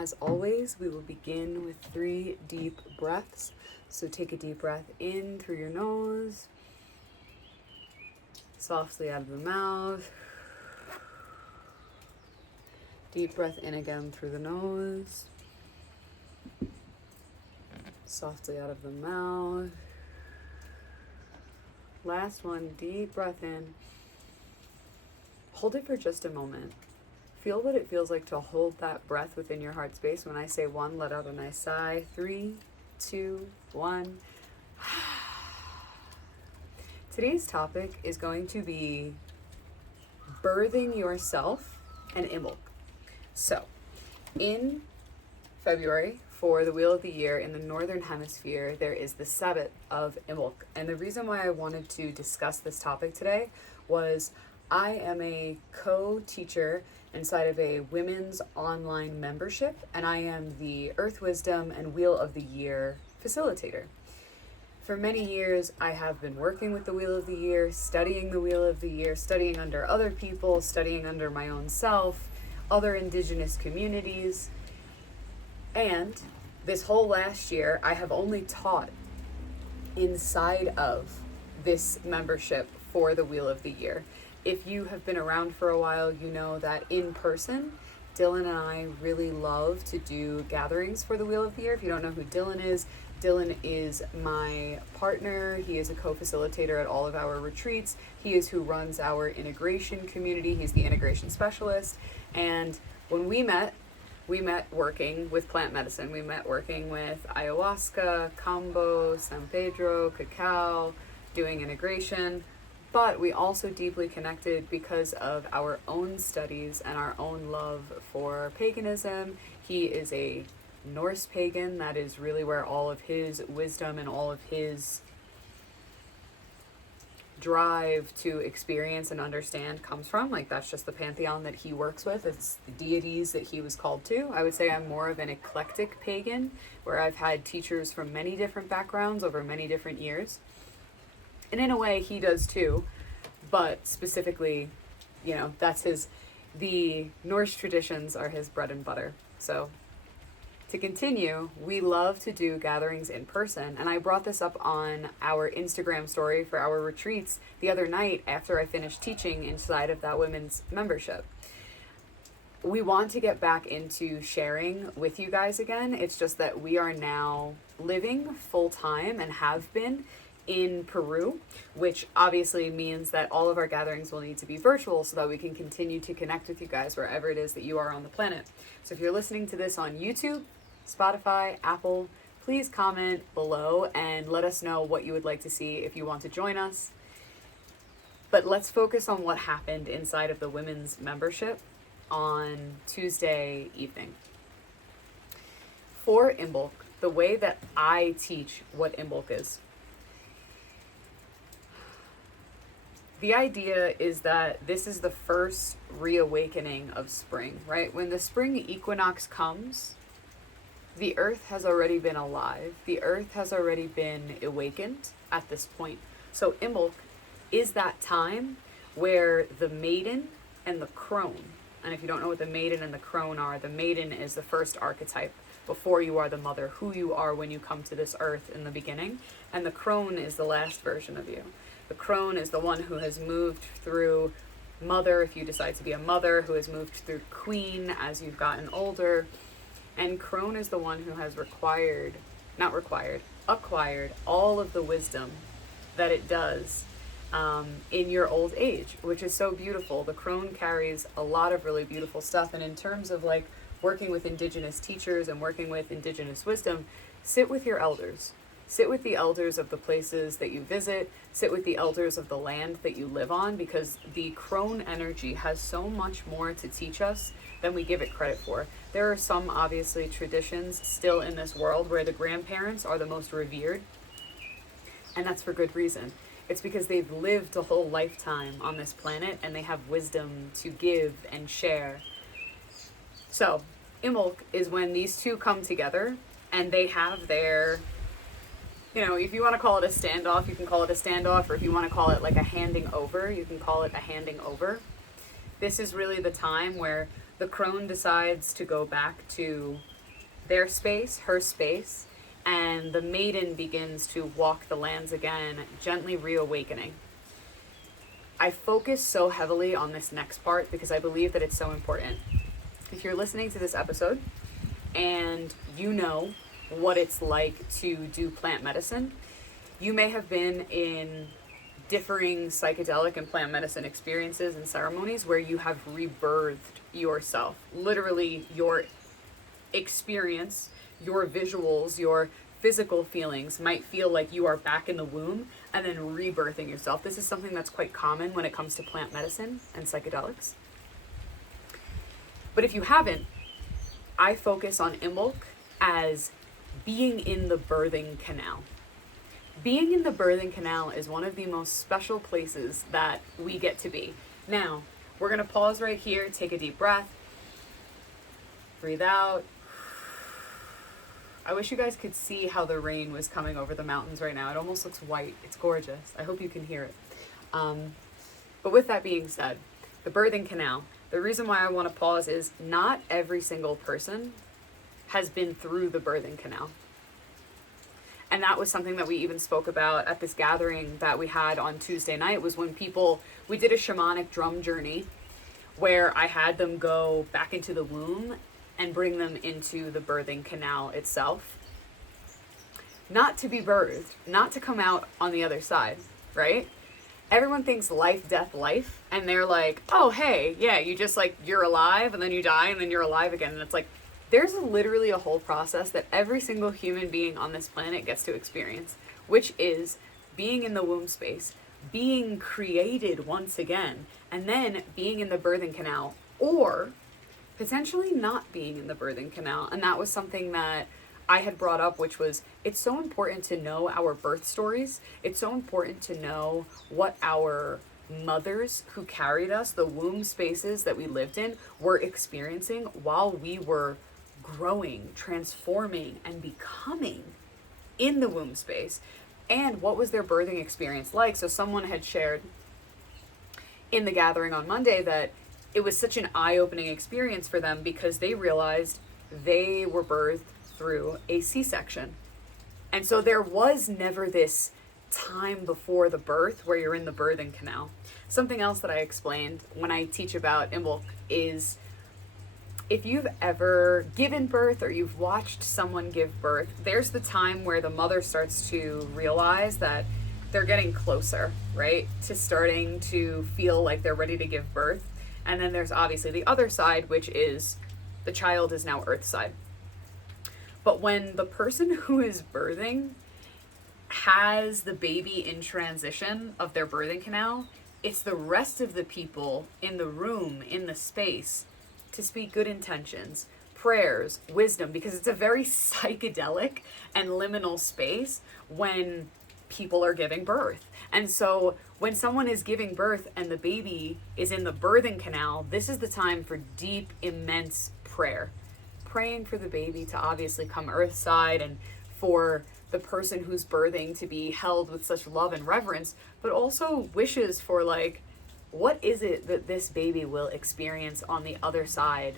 As always, we will begin with 3 deep breaths. So take a deep breath in through your nose, softly out of the mouth. Deep breath in again through the nose, softly out of the mouth. Last one, deep breath in. Hold it for just a moment. Feel what it feels like to hold that breath within your heart space. When I say 1, let out a nice sigh. 3, 2, 1. Today's topic is going to be birthing yourself and Imbolc. So, in February, for the Wheel of the Year in the Northern Hemisphere, there is the Sabbath of Imbolc. And the reason why I wanted to discuss this topic today was I am a co-teacher inside of a women's online membership, and I am the Earth Wisdom and Wheel of the Year facilitator. For many years, I have been working with the Wheel of the Year, studying the Wheel of the Year, studying under other people, studying under my own self, other indigenous communities. And this whole last year, I have only taught inside of this membership for the Wheel of the Year. If you have been around for a while, you know that in person, Dylan and I really love to do gatherings for the Wheel of the Year. If you don't know who Dylan is my partner. He is a co-facilitator at all of our retreats. He is who runs our integration community. He's the integration specialist. And when we met working with plant medicine. We met working with ayahuasca, kambo, San Pedro, cacao, doing integration. But we also deeply connected because of our own studies and our own love for paganism. He is a Norse pagan. That is really where all of his wisdom and all of his drive to experience and understand comes from. Like, that's just the pantheon that he works with. It's the deities that he was called to. I would say I'm more of an eclectic pagan, where I've had teachers from many different backgrounds over many different years. And in a way, he does too. But specifically, the Norse traditions are his bread and butter. So to continue, we love to do gatherings in person. And I brought this up on our Instagram story for our retreats the other night after I finished teaching inside of that women's membership. We want to get back into sharing with you guys again. It's just that we are now living full time and have been in Peru, which obviously means that all of our gatherings will need to be virtual so that we can continue to connect with you guys wherever it is that you are on the planet. So if you're listening to this on YouTube, Spotify, Apple, please comment below and let us know what you would like to see if you want to join us. But let's focus on what happened inside of the women's membership on Tuesday evening. For Imbolc, the way that I teach what Imbolc is, the idea is that this is the first reawakening of spring, right? When the spring equinox comes, the earth has already been alive. The earth has already been awakened at this point. So Imbolc is that time where the maiden and the crone, and if you don't know what the maiden and the crone are, the maiden is the first archetype before you are the mother, who you are when you come to this earth in the beginning, and the crone is the last version of you. The crone is the one who has moved through mother, if you decide to be a mother, who has moved through queen as you've gotten older. And crone is the one who has acquired all of the wisdom that it does in your old age, which is so beautiful. The crone carries a lot of really beautiful stuff. And in terms of like working with indigenous teachers and working with indigenous wisdom, sit with your elders. Sit with the elders of the places that you visit. Sit with the elders of the land that you live on, because the crone energy has so much more to teach us than we give it credit for. There are some, obviously, traditions still in this world where the grandparents are the most revered, and that's for good reason. It's because they've lived a whole lifetime on this planet and they have wisdom to give and share. So, Imbolc is when these two come together and they have their, if you want to call it a standoff, you can call it a standoff, or if you want to call it like a handing over, you can call it a handing over. This is really the time where the crone decides to go back to their space, her space, and the maiden begins to walk the lands again, gently reawakening. I focus so heavily on this next part because I believe that it's so important. If you're listening to this episode and you know what it's like to do plant medicine, you may have been in differing psychedelic and plant medicine experiences and ceremonies where you have rebirthed yourself. Literally, your experience, your visuals, your physical feelings might feel like you are back in the womb and then rebirthing yourself. This is something that's quite common when it comes to plant medicine and psychedelics. But if you haven't, I focus on Imbolc as being in the birthing canal. Being in the birthing canal is one of the most special places that we get to be. Now, we're going to pause right here, take a deep breath, breathe out. I wish you guys could see how the rain was coming over the mountains right now. It almost looks white. It's gorgeous. I hope you can hear it. But with that being said, the birthing canal, the reason why I want to pause is not every single person has been through the birthing canal. And that was something that we even spoke about at this gathering that we had on Tuesday night, was when we did a shamanic drum journey where I had them go back into the womb and bring them into the birthing canal itself. Not to be birthed, not to come out on the other side, right? Everyone thinks life, death, life, and they're like, oh, hey, yeah, you're alive, and then you die, and then you're alive again. And it's like, there's literally a whole process that every single human being on this planet gets to experience, which is being in the womb space, being created once again, and then being in the birthing canal, or potentially not being in the birthing canal. And that was something that I had brought up, which was, it's so important to know our birth stories. It's so important to know what our mothers who carried us, the womb spaces that we lived in, were experiencing while we were growing, transforming, and becoming in the womb space. And what was their birthing experience like? So someone had shared in the gathering on Monday that it was such an eye-opening experience for them because they realized they were birthed through a C-section. And so there was never this time before the birth where you're in the birthing canal. Something else that I explained when I teach about Imbolc is, if you've ever given birth or you've watched someone give birth, there's the time where the mother starts to realize that they're getting closer, right, to starting to feel like they're ready to give birth. And then there's obviously the other side, which is the child is now earth side. But when the person who is birthing has the baby in transition of their birthing canal, it's the rest of the people in the room, in the space, to speak good intentions, prayers, wisdom, because it's a very psychedelic and liminal space when people are giving birth. And so when someone is giving birth and the baby is in the birthing canal, this is the time for deep, immense prayer. Praying for the baby to obviously come earthside, and for the person who's birthing to be held with such love and reverence, but also wishes for, like, what is it that this baby will experience on the other side?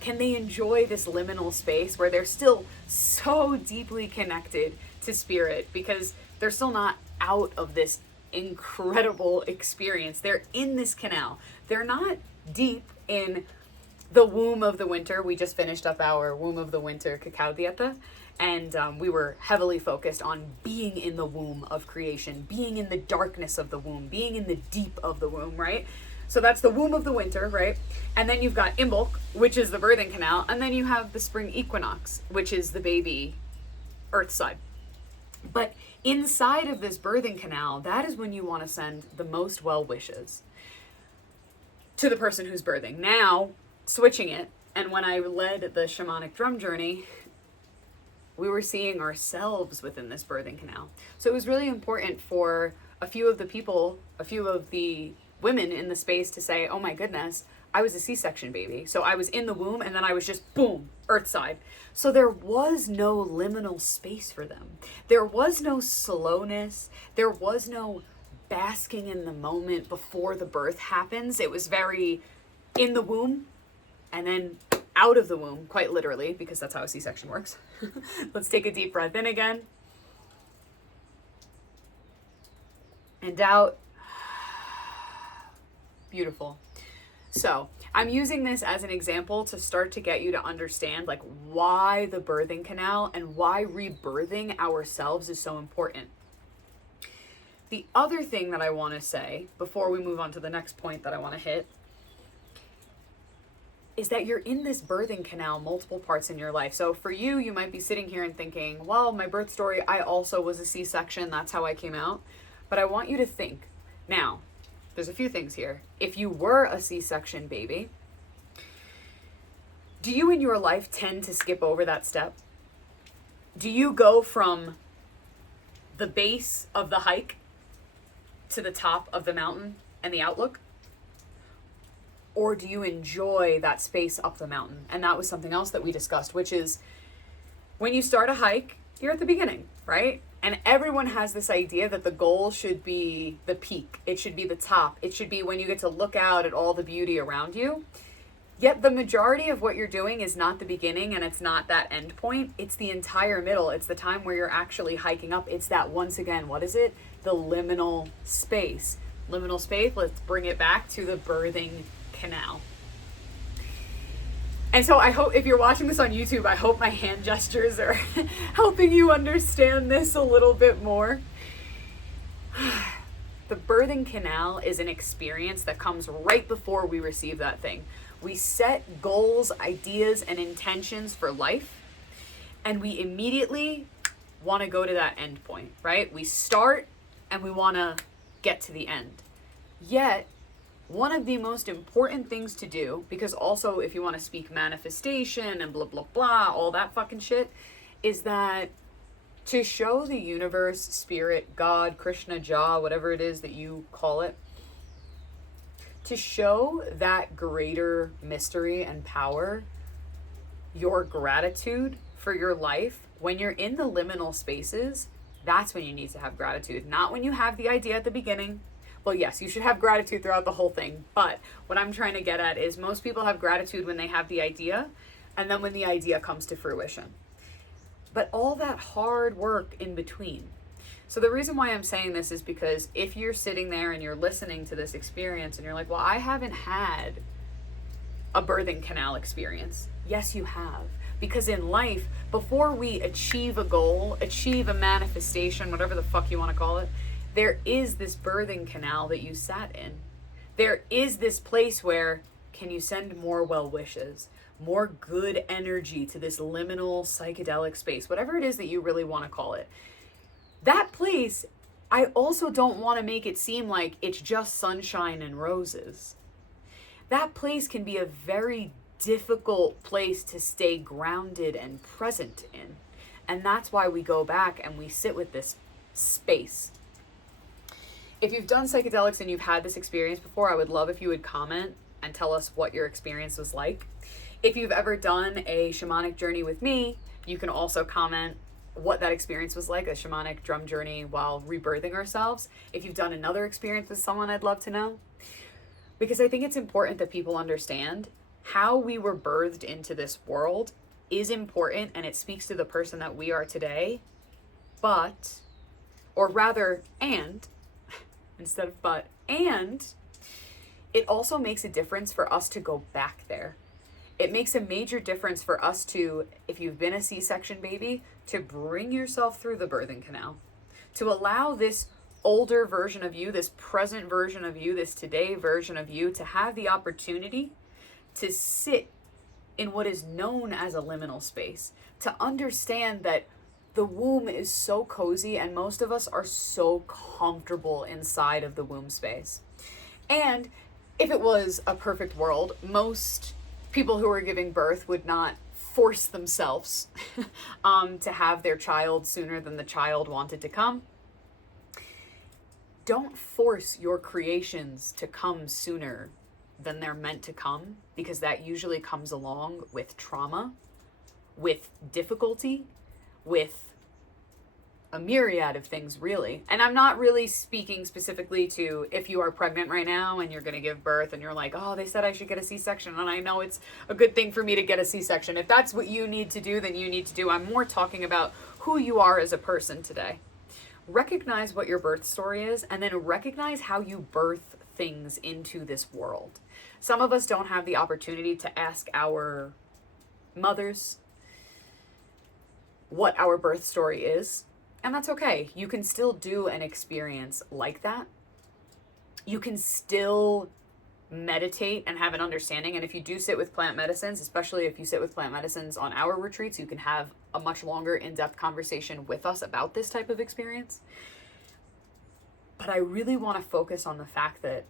Can they enjoy this liminal space where they're still so deeply connected to spirit, because they're still not out of this incredible experience? They're in this canal. They're not deep in the womb of the winter. We just finished up our womb of the winter cacao dieta, and we were heavily focused on being in the womb of creation, being in the darkness of the womb, being in the deep of the womb, right? So that's the womb of the winter, right? And then you've got Imbolc, which is the birthing canal, and then you have the spring equinox, which is the baby earth side. But inside of this birthing canal, that is when you want to send the most well wishes to the person who's birthing. Now, switching it, and when I led the shamanic drum journey, we were seeing ourselves within this birthing canal. So it was really important for a few of the women in the space to say, oh my goodness, I was a C-section baby. So I was in the womb and then I was just boom, earthside. So there was no liminal space for them. There was no slowness. There was no basking in the moment before the birth happens. It was very in the womb, and then out of the womb, quite literally, because that's how a C-section works. Let's take a deep breath in again. And out. Beautiful. So I'm using this as an example to start to get you to understand like why the birthing canal and why rebirthing ourselves is so important. The other thing that I want to say before we move on to the next point that I want to hit is that you're in this birthing canal multiple parts in your life. So for you, you might be sitting here and thinking, well, my birth story, I also was a C-section. That's how I came out. But I want you to think now. There's a few things here. If you were a C-section baby, do you in your life tend to skip over that step? Do you go from the base of the hike to the top of the mountain and the outlook? Or do you enjoy that space up the mountain? And that was something else that we discussed, which is when you start a hike, you're at the beginning, right? And everyone has this idea that the goal should be the peak. It should be the top. It should be when you get to look out at all the beauty around you. Yet the majority of what you're doing is not the beginning and it's not that end point. It's the entire middle. It's the time where you're actually hiking up. It's that, once again, what is it? The liminal space. Liminal space, let's bring it back to the birthing canal. And so I hope, if you're watching this on YouTube, I hope my hand gestures are helping you understand this a little bit more. The birthing canal is an experience that comes right before we receive that thing. We set goals, ideas, and intentions for life, and we immediately want to go to that end point, right? We start and we want to get to the end. Yet, one of the most important things to do, because also if you want to speak manifestation and blah, blah, blah, all that fucking shit, is that to show the universe, spirit, God, Krishna, Jah, whatever it is that you call it, to show that greater mystery and power, your gratitude for your life, when you're in the liminal spaces, that's when you need to have gratitude. Not when you have the idea at the beginning. Well, yes, you should have gratitude throughout the whole thing. But what I'm trying to get at is most people have gratitude when they have the idea and then when the idea comes to fruition. But all that hard work in between. So the reason why I'm saying this is because if you're sitting there and you're listening to this experience and you're like, well, I haven't had a birthing canal experience. Yes, you have. Because in life, before we achieve a goal, achieve a manifestation, whatever the fuck you want to call it, there is this birthing canal that you sat in. There is this place where, can you send more well wishes, more good energy to this liminal psychedelic space, whatever it is that you really want to call it. That place, I also don't want to make it seem like it's just sunshine and roses. That place can be a very difficult place to stay grounded and present in. And that's why we go back and we sit with this space. If you've done psychedelics and you've had this experience before, I would love if you would comment and tell us what your experience was like. If you've ever done a shamanic journey with me, you can also comment what that experience was like, a shamanic drum journey while rebirthing ourselves. If you've done another experience with someone, I'd love to know. Because I think it's important that people understand how we were birthed into this world is important, and it speaks to the person that we are today. But, or rather, and, instead of but, and it also makes a difference for us to go back there. It makes a major difference for us to, if you've been a C-section baby, to bring yourself through the birthing canal, to allow this older version of you, this present version of you, this today version of you, to have the opportunity to sit in what is known as a liminal space, to understand that the womb is so cozy and most of us are so comfortable inside of the womb space. And if it was a perfect world, most people who are giving birth would not force themselves to have their child sooner than the child wanted to come. Don't force your creations to come sooner than they're meant to come, because that usually comes along with trauma, with difficulty, with a myriad of things, really. And I'm not really speaking specifically to if you are pregnant right now and you're going to give birth and you're like, oh, they said I should get a C-section and I know it's a good thing for me to get a C-section. If that's what you need to do, then you need to do. I'm more talking about who you are as a person today. Recognize what your birth story is, and then recognize how you birth things into this world. Some of us don't have the opportunity to ask our mothers what our birth story is, and that's okay. You can still do an experience like that. You can still meditate and have an understanding, and if you do sit with plant medicines, especially if you sit with plant medicines on our retreats, you can have a much longer in-depth conversation with us about this type of experience. But I really want to focus on the fact that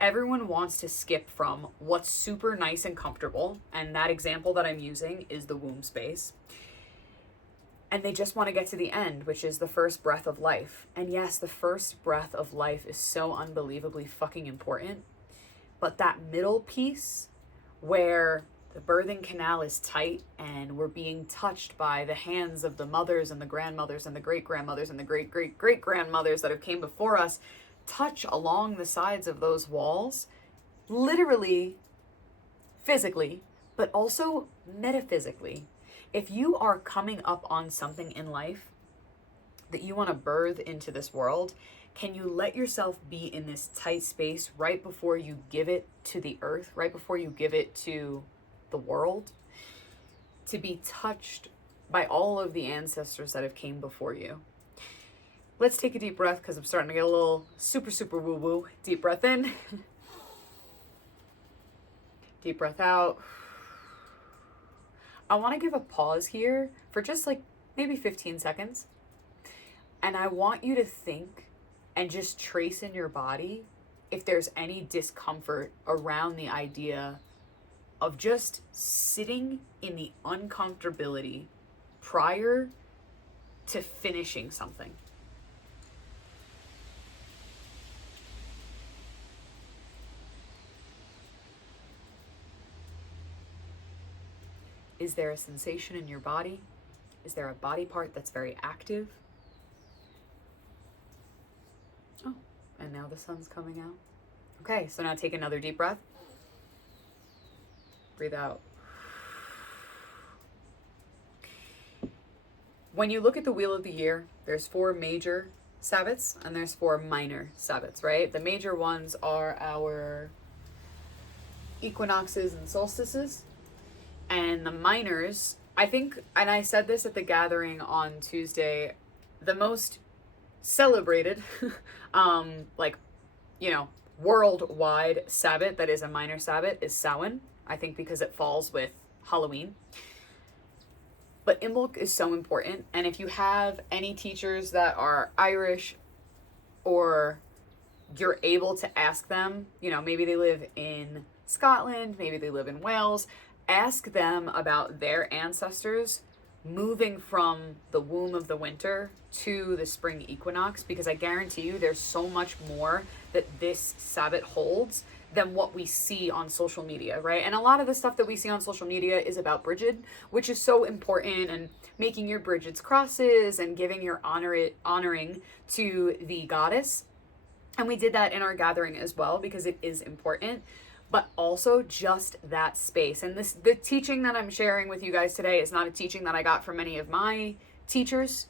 everyone wants to skip from what's super nice and comfortable, and that example that I'm using is the womb space, and they just want to get to the end, which is the first breath of life. And yes, the first breath of life is so unbelievably fucking important, but that middle piece where the birthing canal is tight and we're being touched by the hands of the mothers and the grandmothers and the great-grandmothers and the great-great-great-grandmothers that have came before us, touch along the sides of those walls, literally, physically, but also metaphysically. If you are coming up on something in life that you want to birth into this world, can you let yourself be in this tight space right before you give it to the earth, right before you give it to the world, to be touched by all of the ancestors that have came before you? Let's take a deep breath, because I'm starting to get a little super woo-woo. Deep breath in. Deep breath out. I want to give a pause here for just like maybe 15 seconds. And I want you to think and just trace in your body if there's any discomfort around the idea of just sitting in the uncomfortability prior to finishing something. Is there a sensation in your body? Is there a body part that's very active? Oh, and now the sun's coming out. Okay, so now take another deep breath. Breathe out. When you look at the wheel of the year, there's 4 major Sabbats and there's 4 minor Sabbats, right? The major ones are our equinoxes and solstices. And the minors, I think, and I said this at the gathering on Tuesday, the most celebrated, worldwide Sabbat that is a minor Sabbat is Samhain. I think because it falls with Halloween. But Imbolc is so important. And if you have any teachers that are Irish, or you're able to ask them, maybe they live in Scotland, maybe they live in Wales, ask them about their ancestors moving from the womb of the winter to the spring equinox, because I guarantee you there's so much more that this Sabbat holds than what we see on social media, right? And a lot of the stuff that we see on social media is about Bridget, which is so important, and making your Bridget's crosses and giving your honoring to the goddess. And we did that in our gathering as well, because it is important. But also just that space. And the teaching that I'm sharing with you guys today is not a teaching that I got from any of my teachers.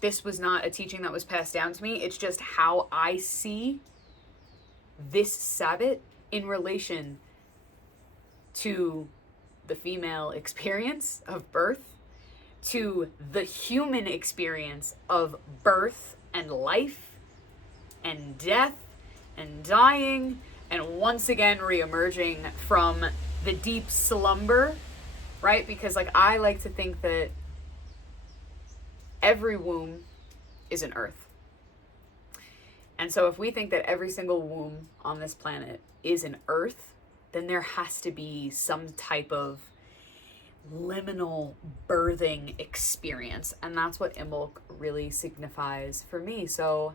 This was not a teaching that was passed down to me. It's just how I see this Sabbat in relation to the female experience of birth, to the human experience of birth and life and death and dying, and once again re-emerging from the deep slumber, right? Because I like to think that every womb is an earth. And so if we think that every single womb on this planet is an earth, then there has to be some type of liminal birthing experience. And that's what Imbolc really signifies for me. So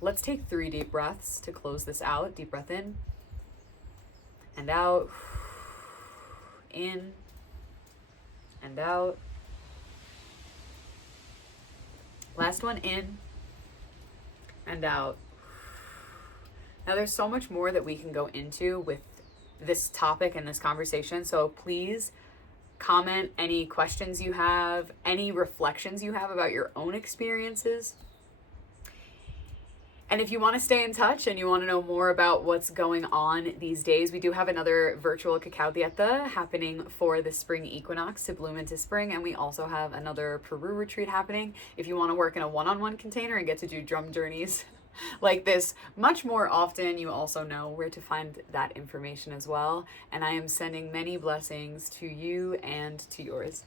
let's take 3 deep breaths to close this out. Deep breath in and out, in and out. Last one in and out. Now, there's so much more that we can go into with this topic and this conversation, so please comment any questions you have, any reflections you have about your own experiences. And if you want to stay in touch and you want to know more about what's going on these days, we do have another virtual cacao dieta happening for the spring equinox to bloom into spring. And we also have another Peru retreat happening. If you want to work in a one-on-one container and get to do drum journeys like this much more often, you also know where to find that information as well. And I am sending many blessings to you and to yours.